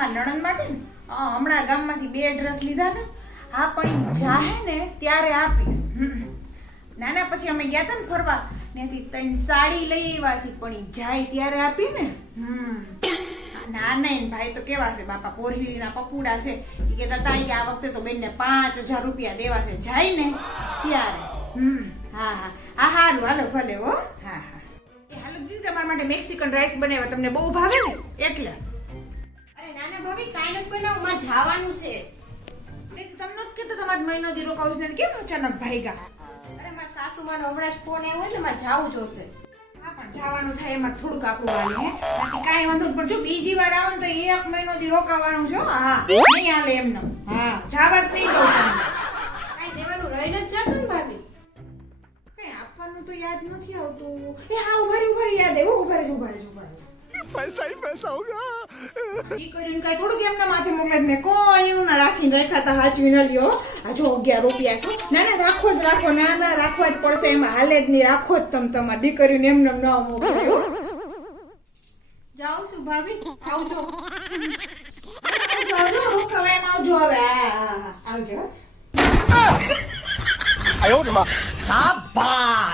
મારા નણંદ માટે ને હમણાં ગામમાંથી 2 ડ્રેસ લીધા ને. હા પણ ઈ જાહે ને ત્યારે આપીશ. નાના પછી અમે ગયા હતા ને ફરવા, ત્યાંથી 3 સાડી લઈ આવ્યા છે, પણ ઈ જાય ત્યારે આપી ને. ના નહીં ભાઈ તો કેવા છે બાપા, પોરહીના પકુડા છે. ઈ કહેતા હતા કે આ વખતે તો બેનને 5000 રૂપિયા દેવા છે, જાય ને ત્યારે. હા હા હા હારું હાલો ભલે હો. હા હા હાલો દીદી, તમારા માટે મેક્સિકન રાઈસ બનાવ્યા, તમને બહુ ભાવે ને એટલે. અરે નાના ભાભી કાઈ નથી બનાવું, મારે જવાનું છે. તમને જ કહેતો તમારે મહિનો દી રોકાવું છે, કેમ અચાનક ભાઈગા? અરે મારા સાસુમાનો હમણાં જ ફોન આવ્યો એટલે મારે જાવું જોશે. હા પણ જવાનું થાય એમાં થોડુંક આપણું વાલી હે, બાકી કાંઈ વાંધો નહીં. પણ જો બીજી વાર આવો ને તો 1 મહિનો દી રોકાવાનું છે. હા નહીં હાલે એમને. હા જવા જ નહીં દઉં તમને. કાઈ દેવાનું રહીને જ જતું ને ભાભી. કઈ આપવાનું તો યાદ નથી આવતું. એ હા ઉભા યાદ આવ્યું. ઉભા રહે. पैसा ही पैसा होगा. ઈ કરીને કઈ થોડુંક એમના માથે મોકલે મેં કોઈ એવું ના રાખીને રાખ્યા તા, હાચવી ન લ્યો. આ જો 11 રૂપિયા છે. ના રાખો જ રાખો. ના રાખવા જ પડશે, એમાં હાલે જ નહીં. રાખો જ તમારી દીકરીને એમને ન મોકલ્યો. જાઉં છું ભાભી, આવજો. આવજો રોકાવા એમ આવજો હવે. આવજો. आयो रे माँ.